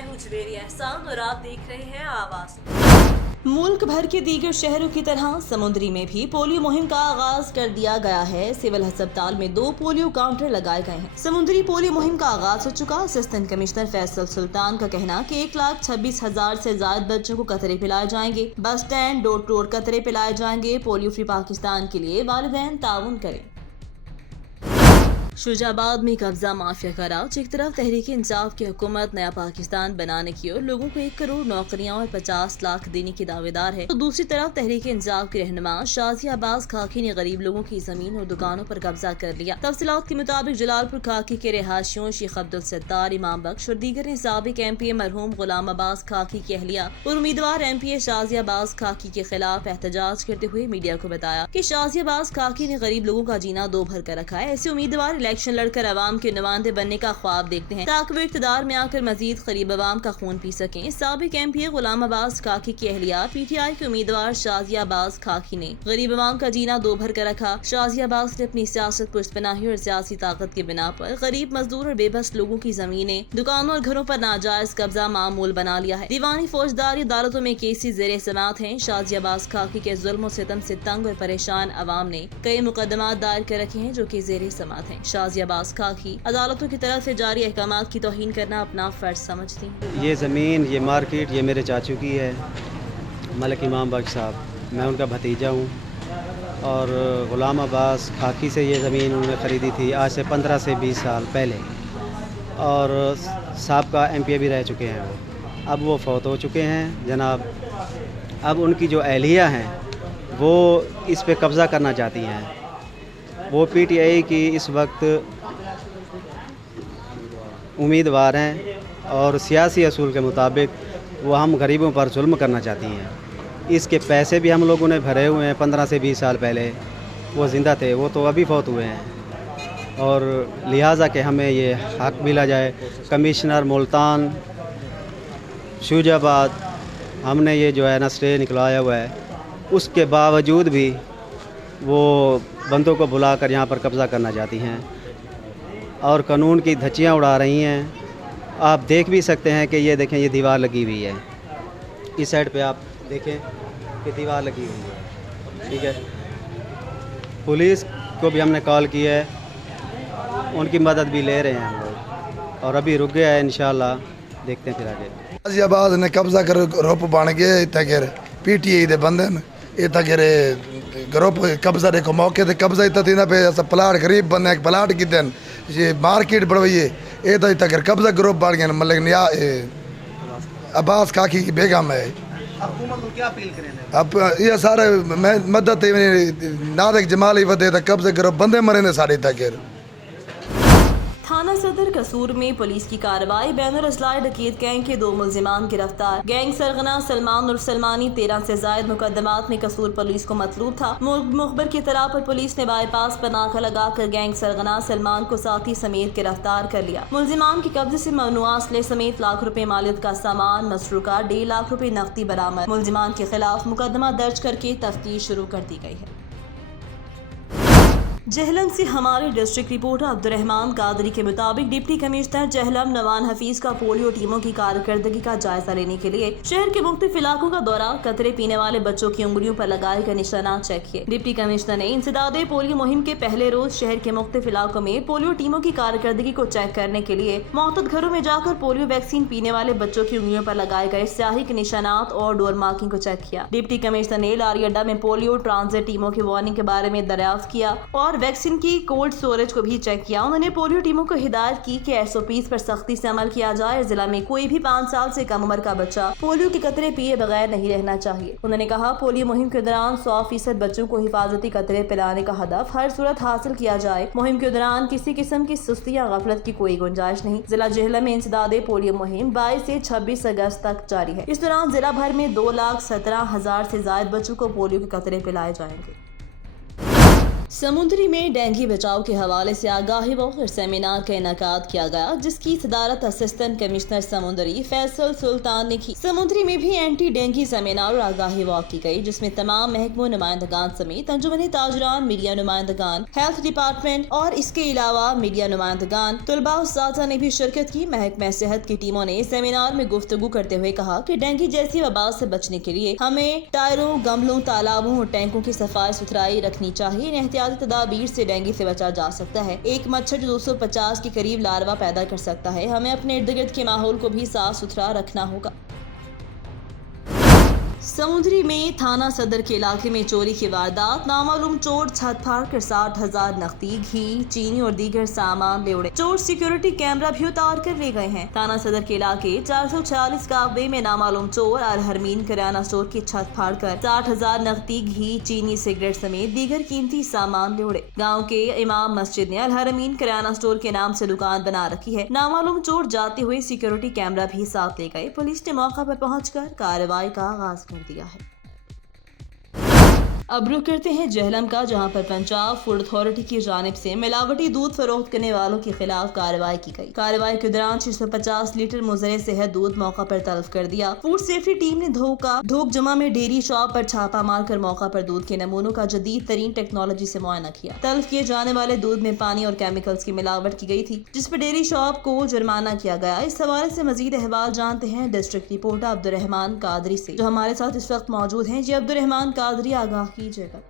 मैं हूँ जवेरी एहसान और आप देख रहे हैं आवाज। मुल्क भर के दीगर शहरों की तरह समुद्री में भी पोलियो मुहिम का आगाज कर दिया गया है। सिविल अस्पताल में 2 पोलियो काउंटर लगाए गए हैं। समुद्री पोलियो मुहिम का आगाज हो चुका। असिस्टेंट कमिश्नर फैसल सुल्तान का कहना कि 1,26,000 से ज्यादा बच्चों को कतरे पिलाए जाएंगे। Bus stand door to door कतरे पिलाए जाएंगे। पोलियो फ्री पाकिस्तान के लिए वालिदैन ताउन करें। शुजाबाद में कब्जा माफिया का राज। एक तरफ तहरीक इंसाफ की हुकूमत नया पाकिस्तान बनाने की और लोगों को 1 करोड़ नौकरियां और 50 लाख देने की दावेदार है, तो दूसरी तरफ तहरीक इंसाफ के रहनुमा शाजिया अब्बास खाकी ने गरीब लोगों की जमीन और दुकानों पर कब्जा कर लिया। तफसीलात के मुताबिक जलालपुर खाकी के रिहायशियों शेख अब्दुल सत्तार, इमाम बख्श और दीगर ने साबिक MPA मरहूम गुलाम अब्बास खाकी की अहलिया और उम्मीदवार MPA शाजिया अब्बास खाकी के खिलाफ एहतजाज करते हुए मीडिया को बताया कि शाजिया अब्बास खाकी ने गरीब लोगों का जीना दो भर कर रखा है। ऐसे उम्मीदवार इलेक्शन लड़कर अवाम के नुमाइंदे बनने का ख्वाब देखते हैं ताकि वो इख्तियार में आकर मजीद करीब अवाम का खून पी सकें। साबिक MPA गुलाम अब्बास खाकी की अहलिया PTI के उम्मीदवार शाजिया अब्बास खाकी ने गरीब अवाम का जीना दो भर कर रखा। शाजिया अब्बास ने अपनी सियासत, पुष्पनाही और सियासी ताकत की बिना पर गरीब, मजदूर और बेबस लोगों की जमीनें, दुकानों और घरों पर नाजायज कब्जा मामूल बना लिया है। दीवानी फौजदारी अदालतों में केसेस ज़ेरे समाअत हैं। शाजिया अब्बास खाकी के जुल्म और सितम से तंग और परेशान अवाम ने कई मुकदमात दायर कर रखे हैं जो कि ज़ेरे समाअत हैं। शाजिया अब्बास खाकी अदालतों की तरफ से जारी अहकामात की तौहीन करना अपना फर्ज समझती हैं। ये ज़मीन, ये मार्केट, ये मेरे चाचू की है, मलिक इमाम बख्श साहब। मैं उनका भतीजा हूँ और गुलाम अब्बास खाकी से ये ज़मीन उन्होंने ख़रीदी थी आज से 15 से 20 साल पहले, और साहब का MPA भी रह चुके हैं वो। अब वो फौत हो चुके हैं जनाब। अब उनकी जो अहलिया हैं वो इस पे कब्ज़ा करना चाहती हैं। वो PTI की इस वक्त उम्मीदवार हैं और सियासी असूल के मुताबिक वो हम गरीबों पर जुल्म करना चाहती हैं। इसके पैसे भी हम लोगों ने भरे हुए हैं 15 से 20 साल पहले। वो ज़िंदा थे, वो तो अभी फौत हुए हैं, और लिहाजा कि हमें ये हक़ मिला जाए। कमिश्नर मुल्तान, शुजाबाद, हमने ये जो है ना स्टे निकलवाया हुआ है, उसके बावजूद भी वो बंदों को बुलाकर यहाँ पर कब्ज़ा करना चाहती हैं और कानून की धज्जियाँ उड़ा रही हैं। आप देख भी सकते हैं कि ये देखें, ये दीवार लगी हुई है। इस साइड पे आप देखें कि दीवार लगी हुई है, ठीक है। पुलिस को भी हमने कॉल की है, उनकी मदद भी ले रहे हैं हम लोग, और अभी रुक गया है। इंशाल्लाह देखते हैं फिर आगे। शाजिया अब्बास ने कब्जा कर ग्रुप बन गए इतने PTI दे बंदे इतने ग्रुप कब्जा देखो मौके ते कब्जा इतना पे प्लाट गरीब बंदे प्लाट की दिन ये मार्केट बढ़वाइए ये तो इतना कब्जा ग्रुप बढ़ गया। मतलब नया अब्बास खाकी की बेगम है। क्या अपील करें? अब ये सारे मदद नादक जमाली वधे कब्जा ग्रुप बंदे मरे ने सारे तक। थाना सदर कसूर में पुलिस की कार्रवाई। बैनर अजलाए डकैत गैंग के 2 मुल्जिमान गिरफ्तार। गैंग सरगना सलमान और सलमानी 13 से जायद मुकदमात में कसूर पुलिस को मतलूब था। मुखबर की तला पर पुलिस ने बाईपास पर नाका लगाकर गैंग सरगना सलमान को साथी समेत गिरफ्तार कर लिया। मुल्जिमान के कब्जे से ममनुआ असले समेत लाख रुपए मालियत का सामान, मसरूका 1.5 लाख रुपए नकदी बरामद। मुल्जिमान के खिलाफ मुकदमा दर्ज करके तफ्तीश शुरू कर दी गई है। जहलम से हमारे डिस्ट्रिक्ट रिपोर्टर अब्दुर्रहमान कादरी के मुताबिक डिप्टी कमिश्नर जहलम नवान हफीज का पोलियो टीमों की कारकर्दगी का जायजा लेने के लिए शहर के मुख्तलिफ इलाकों का दौरा, कतरे पीने वाले बच्चों की उंगलियों पर लगाए गए निशानात चेक किए। डिप्टी कमिश्नर ने इंसदादे पोलियो मुहिम के पहले रोज शहर के मुख्तलिफ इलाकों में पोलियो टीमों की कारकर्दगी को चेक करने के लिए मुअत्तद घरों में जाकर पोलियो वैक्सीन पीने वाले बच्चों की उंगलियों पर लगाए गए स्याही के निशानात और डोर मार्किंग को चेक किया। डिप्टी कमिश्नर ने लारी अड्डा में पोलियो ट्रांजिट टीमों की वार्निंग के बारे में दरियाफ्त किया और वैक्सीन की कोल्ड स्टोरेज को भी चेक किया। उन्होंने पोलियो टीमों को हिदायत की कि SOPs पर सख्ती से अमल किया जाए। जिला में कोई भी 5 साल से कम उम्र का बच्चा पोलियो के कतरे पिए बगैर नहीं रहना चाहिए। उन्होंने कहा पोलियो मुहिम के दौरान 100% बच्चों को हिफाजती कतरे पिलाने का हदफ हर सूरत हासिल किया जाए। मुहिम के दौरान किसी किस्म की सुस्ती या गफलत की कोई गुंजाइश नहीं। जिला जहलम में इंसदादे पोलियो मुहिम 22 से 26 अगस्त तक जारी है। इस दौरान जिला भर में 2,17,000 से ज्यादा बच्चों को पोलियो के कतरे पिलाए जाएंगे। समुद्री में डेंगू बचाव के हवाले से आगाही और सेमिनार का इनेकाद किया गया, जिसकी सदारत असिस्टेंट कमिश्नर समुद्री फैसल सुल्तान ने की। समुद्री में भी एंटी डेंगू सेमिनार और आगाही वॉक की गई, जिसमें तमाम महकमों नुमाइंदगान समेत अंजुमन ताजरान, मीडिया नुमाइंदगान, हेल्थ डिपार्टमेंट और इसके अलावा मीडिया नुमाइंदगान, तलबा उस्तादा ने भी शिरकत की। महकमा सेहत की टीमों ने सेमिनार में गुफ्तगू करते हुए कहा कि डेंगू जैसी वबा से बचने के लिए हमें टायरों, गमलों, तालाबों और टैंकों की सफाई सुथराई रखनी चाहिए। एहतियाती तदाबीर से डेंगू से बचा जा सकता है। एक मच्छर जो 250 के करीब लार्वा पैदा कर सकता है। हमें अपने इर्द गिर्द के माहौल को भी साफ सुथरा रखना होगा। समुद्री में थाना सदर के इलाके में चोरी की वारदात, नामालूम चोर छत फाड़ कर 60,000 नकदी, घी, चीनी और दीगर सामान ले उड़े। चोर सिक्योरिटी कैमरा भी उतार कर ले गए हैं। थाना सदर के इलाके 446 गांव में नामालूम चोर अल हरमीन किराना स्टोर की छत फाड़ कर 60,000 नकदी, घी, चीनी, सिगरेट समेत दीगर कीमती सामान ले उड़े। गाँव के इमाम मस्जिद ने अल हरमीन किराना स्टोर के नाम से दुकान बना रखी है। नामालूम चोर जाते हुए सिक्योरिटी कैमरा भी साथ ले गए। पुलिस ने मौका पर पहुंचकर कार्रवाई का आगाज कर दिया है। अब रुख करते हैं जहलम का, जहां पर पंजाब फूड अथॉरिटी की जानिब से मिलावटी दूध फरोख्त करने वालों के खिलाफ कार्रवाई की गई। कार्रवाई के दौरान 650 लीटर मुजरे सेहत दूध मौका पर तलब कर दिया। फूड सेफ्टी टीम ने धोक जमा में डेयरी शॉप पर छापा मारकर मौका पर दूध के नमूनों का जदीद तरीन टेक्नोलॉजी से मुआयना किया। तलब किए जाने वाले दूध में पानी और केमिकल्स की मिलावट की गई थी, जिस पर डेयरी शॉप को जुर्माना किया गया। इस हवाले से मजीद अहवाल जानते हैं डिस्ट्रिक्ट रिपोर्टर अब्दुर्रहमान कादरी से, जो हमारे साथ इस वक्त मौजूद हैं। जी अब्दुर्रहमान कादरी, आगाह कीजिएगा।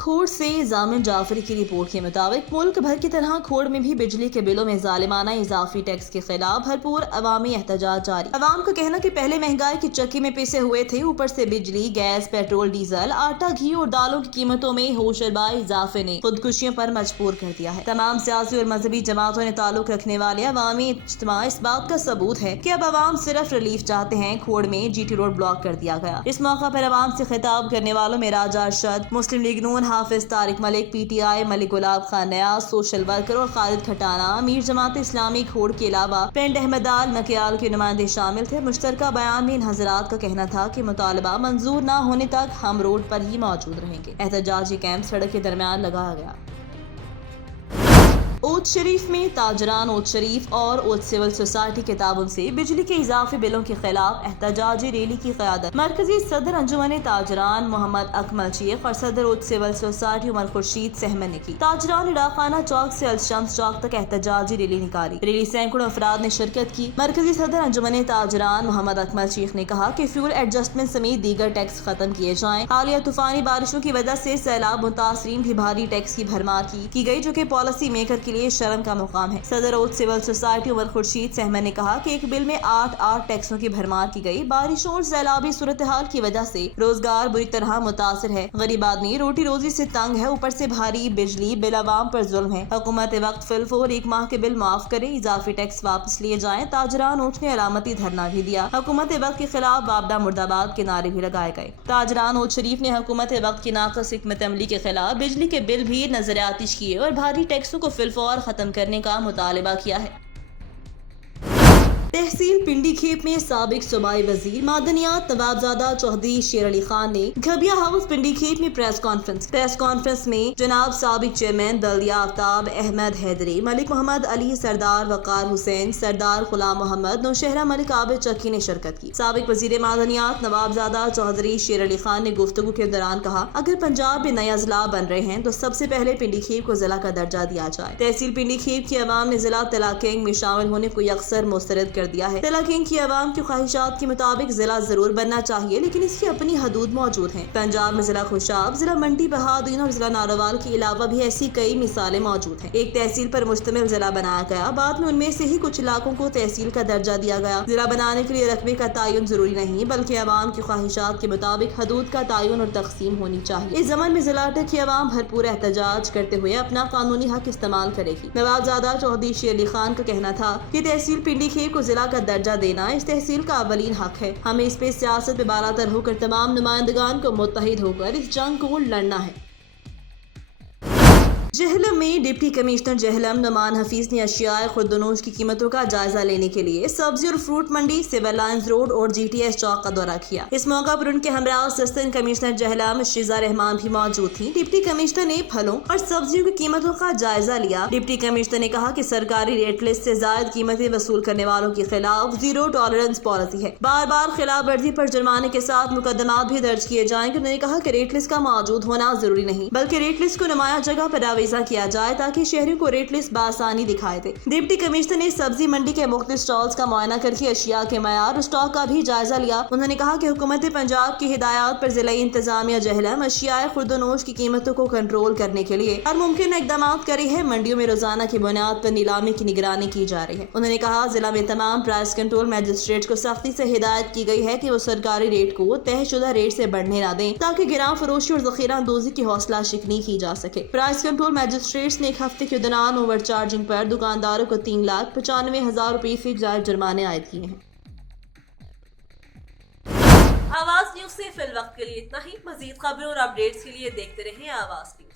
खोड़ से जामिन जाफरी की रिपोर्ट के मुताबिक मुल्क भर की तरह खोड़ में भी बिजली के बिलों में जालिमाना इजाफी टैक्स के खिलाफ भरपूर अवामी एहतजाज जारी। अवाम का कहना कि पहले महंगाई की चक्की में पिसे हुए थे, ऊपर से बिजली, गैस, पेट्रोल, डीजल, आटा, घी और दालों की कीमतों में होशरबा इजाफे ने खुदकुशियों पर मजबूर कर दिया है। तमाम सियासी और मजहबी जमातों ने ताल्लुक रखने वाले अवामी इज्तिमा इस बात का सबूत है कि अब अवाम सिर्फ रिलीफ चाहते हैं। खोड़ में जीटी रोड ब्लॉक कर दिया गया। इस मौका पर अवाम से खिताब करने वालों में राजा अरशद, मुस्लिम लीग नून, हाफिज तारिक मलिक, पीटीआई, मलिक गुलाब खान नयाज, सोशल वर्कर और खालिद खटाना, अमीर जमात इस्लामी खोड़ के अलावा पिंड अहमदाल नकियाल के नुमाइंदे शामिल थे। मुश्तरका बयान में इन हजरात का कहना था कि मुतालबा मंजूर न होने तक हम रोड पर ही मौजूद रहेंगे। एहतजाजी कैंप सड़क के दरमियान लगाया गया। ओद शरीफ में ताजरान ओद शरीफ और ओद सिविल सोसाइटी के ताबन से बिजली के इजाफी बिलों के खिलाफ एहतजाजी रैली की क़यादत मरकजी सदर अंजुमन ताजरान मोहम्मद अकमल शेख और सदर ओद सिविल सोसाइटी उमर खुर्शीद सहमन ने की। ताजरान इलाखाना चौक से अलशम्स चौक तक एहतजाजी रैली निकाली। रैली सैकड़ों अफराद ने शिरकत की। मरकजी सदर अंजुमन ताजरान मोहम्मद अकमल शेख ने कहा कि फ्यूल एडजस्टमेंट समेत दीगर टैक्स खत्म किए जाएं। हालिया तूफानी बारिशों की वजह से सैलाब मुतासरीन भी भारी टैक्स की भरमार की गई, जो कि पॉलिसी मेकर के लिए शर्म का मुकाम है। सदर ओद सिविल सोसाइटी उमर खुर्शीद सहमन ने कहा कि एक बिल में 8 टैक्सों की भरमार की गई। बारिशों और सैलाबी सूरत हाल की वजह से रोजगार बुरी तरह मुतासर है। गरीब आदमी रोटी रोजी से तंग है, ऊपर से भारी बिजली बिल अवाम पर जुल्म है। हुकूमत वक्त फिलफोर 1 माह के बिल माफ करे, इजाफी टैक्स वापस लिए जाए। ताजरान ओट ने अलामती धरना भी दिया। हुकूमत वक्त के खिलाफ बाबदा मुर्दाबाद के नारे भी लगाए गए। ताजरान ओट शरीफ ने हुकूमत वक्त की नाक़िस हिकमत अमली के खिलाफ बिजली के बिल भी नजर आतिश किए और भारी टैक्सों को फिलफौर खत्म करने का मुतालिबा किया है। तहसील पिंडी खेप में साबिक सूबाई वजीर मादनियात नवाबजादा चौधरी शेर अली खान ने घबिया हाउस पिंडी खेप में प्रेस कॉन्फ्रेंस में जनाब साबिक चेयरमैन बल्दिया आफ्ताब अहमद हैदरी, मलिक मोहम्मद अली, सरदार वकार हुसैन, सरदार गुलाम मोहम्मद, नौशहरा मलिक आबिद चक्की ने शिरकत की। साबिक वजीर मादनियात नवाबजादा चौधरी शेर अली खान ने गुफ्तगू के दौरान कहा, अगर पंजाब में नए अजला बन रहे हैं तो सबसे पहले पिंडी खेप को जिला का दर्जा दिया जाए। तहसील पिंडी खेप की अवाम ने जिला तलाकिंग में शामिल होने को अक्सर मुस्तरद कर दिया है। तलाकिंग की अवाम की ख्वाहिशात के मुताबिक जिला जरूर बनना चाहिए, लेकिन इसकी अपनी हदूद मौजूद हैं। पंजाब में जिला खुशाब, जिला मंडी बहादुर और जिला नारोवाल के अलावा भी ऐसी कई मिसालें मौजूद हैं। एक तहसील पर मुश्तमिल जिला बनाया गया, बाद में उनमें से ही कुछ इलाकों को तहसील का दर्जा दिया गया। जिला बनाने के लिए रकबे का तयन जरूरी नहीं, बल्कि अवाम की ख्वाहिशात के मुताबिक हदूद का तयन और तकसीम होनी चाहिए। इस जमन में जिला अटक की अवाम भरपूर एहतजाज करते हुए अपना कानूनी हक इस्तेमाल करेगी। नवाबजादा चौधरी शेर अली खान का कहना था कि तहसील पिंडी खेप को जिला का दर्जा देना इस तहसील का अवलीन हक है। हमें इस पे सियासत में बालातर होकर तमाम नुमाइंदगान को मुत्तहिद होकर इस जंग को लड़ना है। जहलम में डिप्टी कमिश्नर जहलम नुमान हफीज ने अशियाए खुर्दनोश की कीमतों का जायजा लेने के लिए सब्जी और फ्रूट मंडी, सिविल लाइंस रोड और GTS चौक का दौरा किया। इस मौका पर उनके हमरा असिस्टेंट कमिश्नर जहलम शिजा रहमान भी मौजूद थी। डिप्टी कमिश्नर ने फलों और सब्जियों की कीमतों का जायजा लिया। डिप्टी कमिश्नर ने कहा कि सरकारी रेट लिस्ट से ज्यादा कीमतें वसूल करने वालों के खिलाफ जीरो टॉलरेंस पॉलिसी है। बार बार खिलाफ वर्जी पर जुर्माने के साथ मुकदमा भी दर्ज किए जाएंगे। उन्होंने कहा कि रेट लिस्ट का मौजूद होना जरूरी नहीं, बल्कि रेट लिस्ट को नुमाया जगह पर आवेजा किया जाए ताकि शहरियों को रेट लिस्ट बआसानी दिखाई दे। डिप्टी कमिश्नर ने सब्जी मंडी के मुख्तलिफ स्टॉल्स का मुआयना करके अशिया के मयार और स्टॉक का भी जायजा लिया। उन्होंने कहा कि हुकूमत पंजाब की हिदायत पर जिला इंतजामिया जहलम अशियाए खुर्दनोश की कीमतों को कंट्रोल करने के लिए हर मुमकिन इकदाम कर रही है। मंडियों में रोजाना की बुनियाद पर नीलामी की निगरानी की जा रही है। उन्होंने कहा जिला में तमाम प्राइस कंट्रोल मैजिस्ट्रेट को सख्ती से हिदायत की गई है कि वो सरकारी रेट को तयशुदा रेट से बढ़ने न दें ताकि गिरां फरोशी और जखीरा अंदोजी की हौसला शिकनी की जा सके। प्राइस कंट्रोल मैजिस्ट्रेट्स ने एक हफ्ते के दौरान ओवर चार्जिंग पर दुकानदारों को 3,95,000 रुपए से ज्यादा जुर्माने आयद किए हैं। आवाज न्यूज से फिल वक्त के लिए इतना ही। मजीद खबरों और अपडेट्स के लिए देखते रहें आवाज न्यूज।